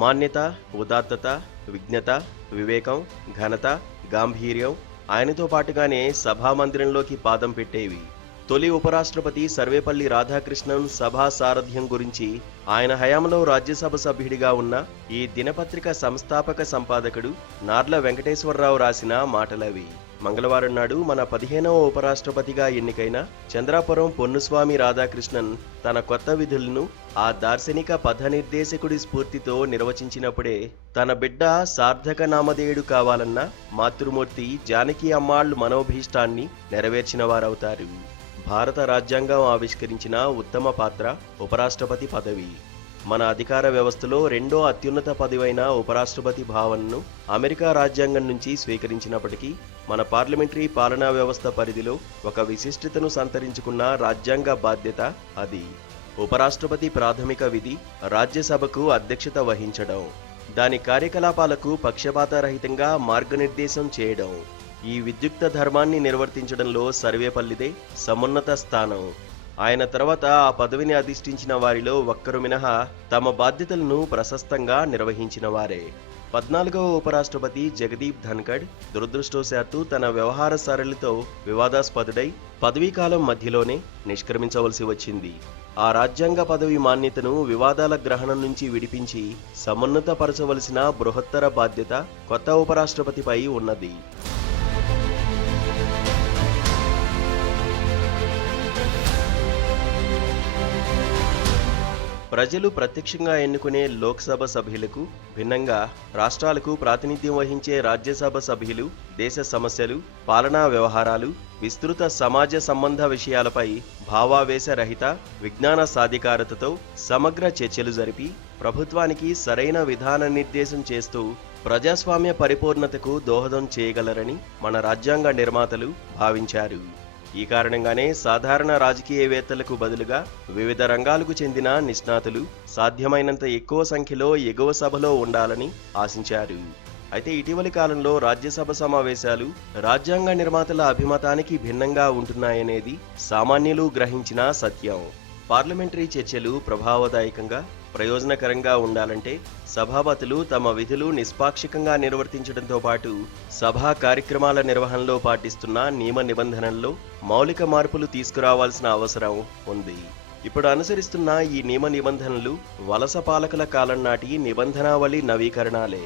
మాన్యత, ఉదాత్తత, విజ్ఞత, వివేకం, ఘనత, గాంభీర్యం ఆయనతో పాటుగానే సభామందిరంలోకి పాదం పెట్టేవి. తొలి ఉపరాష్ట్రపతి సర్వేపల్లి రాధాకృష్ణన్ సభా సారథ్యం గురించి ఆయన హయాంలో రాజ్యసభ సభ్యుడిగా ఉన్న ఈ దినపత్రిక సంస్థాపక సంపాదకుడు నార్ల వెంకటేశ్వరరావు రాసిన మాటలవి. మంగళవారం నాడు మన 15వ ఉపరాష్ట్రపతిగా ఎన్నికైన చంద్రాపురం పొన్నుస్వామి రాధాకృష్ణన్ తన కొత్త విధులను ఆ దార్శనిక పథనిర్దేశకుడి స్ఫూర్తితో నిర్వచించినప్పుడే తన బిడ్డ సార్థక నామధేయుడు కావాలన్న మాతృమూర్తి జానకి అమ్మాళ్లు మనోభీష్టాన్ని నెరవేర్చిన వారవుతారు. భారత రాజ్యాంగం ఆవిష్కరించిన ఉత్తమ పాత్ర ఉపరాష్ట్రపతి పదవి. మన అధికార వ్యవస్థలో రెండో అత్యున్నత పదవైన ఉపరాష్ట్రపతి భావనను అమెరికా రాజ్యాంగం నుంచి స్వీకరించినప్పటికీ మన పార్లమెంటరీ పాలనా వ్యవస్థ పరిధిలో ఒక విశిష్టతను సంతరించుకున్న రాజ్యాంగ బాధ్యత అది. ఉపరాష్ట్రపతి ప్రాథమిక విధి రాజ్యసభకు అధ్యక్షత వహించడం, దాని కార్యకలాపాలకు పక్షపాతరహితంగా మార్గనిర్దేశం చేయడం. ఈ విద్యుక్త ధర్మాన్ని నిర్వర్తించడంలో సర్వేపల్లిదే సమున్నత స్థానం. ఆయన తర్వాత ఆ పదవిని అధిష్ఠించిన వారిలో ఒక్కరు మినహా తమ బాధ్యతలను ప్రశస్తంగా నిర్వహించిన వారే. 14వ ఉపరాష్ట్రపతి జగదీప్ ధన్ఖడ్ దురదృష్టవశాత్తు తన వ్యవహార సరళితో వివాదాస్పదుడై పదవీకాలం మధ్యలోనే నిష్క్రమించవలసి వచ్చింది. ఆ రాజ్యాంగ పదవి మాన్యతను వివాదాల గ్రహణం నుంచి విడిపించి సమున్నతపరచవలసిన బృహత్తర బాధ్యత కొత్త ఉపరాష్ట్రపతిపై ఉన్నది. ప్రజలు ప్రత్యక్షంగా ఎన్నుకునే లోక్సభ సభ్యులకు భిన్నంగా రాష్ట్రాలకు ప్రాతినిధ్యం వహించే రాజ్యసభ సభ్యులు దేశ సమస్యలు, పాలనా వ్యవహారాలు, విస్తృత సమాజ సంబంధ విషయాలపై భావావేశరహిత విజ్ఞాన సాధికారతతో సమగ్ర చర్చలు జరిపి ప్రభుత్వానికి సరైన విధాన నిర్దేశం చేస్తూ ప్రజాస్వామ్య పరిపూర్ణతకు దోహదం చేయగలరని మన రాజ్యాంగ నిర్మాతలు భావించారు. ఈ కారణంగానే సాధారణ రాజకీయవేత్తలకు బదులుగా వివిధ రంగాలకు చెందిన నిష్ణాతులు సాధ్యమైనంత ఎక్కువ సంఖ్యలో ఎగువ సభలో ఉండాలని ఆశించారు. అయితే ఇటీవలి కాలంలో రాజ్యసభ సమావేశాలు రాజ్యాంగ నిర్మాతల అభిమతానికి భిన్నంగా ఉంటున్నాయనేది సామాన్యులు గ్రహించిన సత్యం. పార్లమెంటరీ చర్చలు ప్రభావదాయకంగా, ప్రయోజనకరంగా ఉండాలంటే సభాపతులు తమ విధులు నిష్పాక్షికంగా నిర్వర్తించడంతో పాటు సభా కార్యక్రమాల నిర్వహణలో పాటిస్తున్న నియమ నిబంధనల్లో మౌలిక మార్పులు తీసుకురావాల్సిన అవసరం ఉంది. ఇప్పుడు అనుసరిస్తున్న ఈ నియమ నిబంధనలు వలస పాలకుల కాలం నాటి నిబంధనావళి నవీకరణాలే.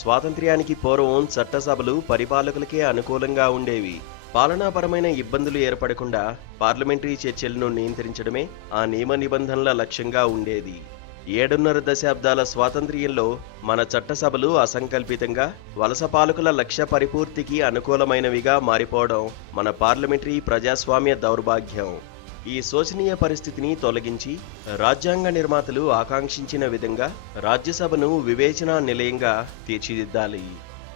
స్వాతంత్ర్యానికి పూర్వం చట్టసభలు పరిపాలకులకే అనుకూలంగా ఉండేవి. పాలనాపరమైన ఇబ్బందులు ఏర్పడకుండా పార్లమెంటరీ చర్చలను నియంత్రించడమే ఆ నియమ నిబంధనల లక్ష్యంగా ఉండేది. 7.5 దశాబ్దాల స్వాతంత్ర్యంలో మన చట్టసభలు అసంకల్పితంగా వలస పాలకుల లక్ష్య పరిపూర్తికి అనుకూలమైనవిగా మారిపోవడం మన పార్లమెంటరీ ప్రజాస్వామ్య దౌర్భాగ్యం. ఈ శోచనీయ పరిస్థితిని తొలగించి రాజ్యాంగ నిర్మాతలు ఆకాంక్షించిన విధంగా రాజ్యసభను వివేచనా నిలయంగా తీర్చిదిద్దాలి.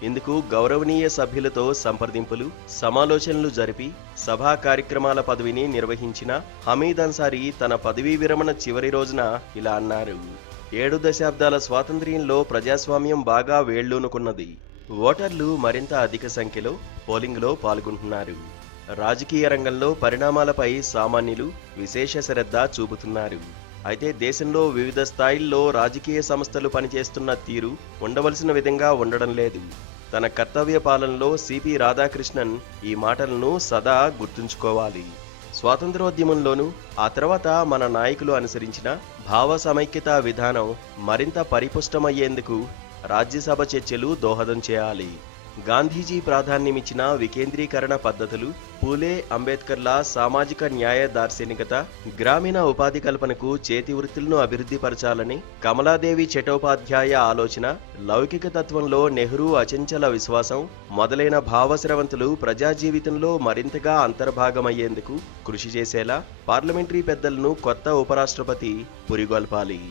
ఇందుకు గౌరవనీయ సభ్యులతో సంప్రదింపులు, సమాలోచనలు జరిపి సభా కార్యక్రమాల పదవిని నిర్వహించిన హమీద్ అన్సారీ తన పదవీ విరమణ చివరి రోజున ఇలా అన్నారు. 7 దశాబ్దాల స్వాతంత్ర్యంలో ప్రజాస్వామ్యం బాగా వేళ్లూనుకున్నది. ఓటర్లు మరింత అధిక సంఖ్యలో పోలింగ్లో పాల్గొంటున్నారు. రాజకీయ రంగంలో పరిణామాలపై సామాన్యులు విశేష శ్రద్ధ చూపుతున్నారు. అయితే దేశంలో వివిధ స్థాయిల్లో రాజకీయ సంస్థలు పనిచేస్తున్న తీరు ఉండవలసిన విధంగా ఉండడం లేదు. తన కర్తవ్య పాలనలో సిపి రాధాకృష్ణన్ ఈ మాటలను సదా గుర్తుంచుకోవాలి. స్వాతంత్రోద్యమంలోనూ ఆ తర్వాత మన నాయకులు అనుసరించిన భావ సమైక్యతా విధానం మరింత పరిపుష్టమయ్యేందుకు రాజ్యసభ చర్చలు దోహదం చేయాలి. గాంధీజీ ప్రాధాన్యమిచ్చిన వికేంద్రీకరణ పద్ధతులు, పూలే అంబేద్కర్ల సామాజిక న్యాయ దార్శనికత, గ్రామీణ ఉపాధి కల్పనకు చేతి వృత్తులను అభివృద్ధిపరచాలని కమలాదేవి చటోపాధ్యాయ ఆలోచన, లౌకిక తత్వంలో నెహ్రూ అచంచల విశ్వాసం మొదలైన భావస్రవంతులు ప్రజా జీవితంలో మరింతగా అంతర్భాగమయ్యేందుకు కృషి చేసేలా పార్లమెంటరీ పెద్దలను కొత్త ఉపరాష్ట్రపతి పురిగొల్పాలి.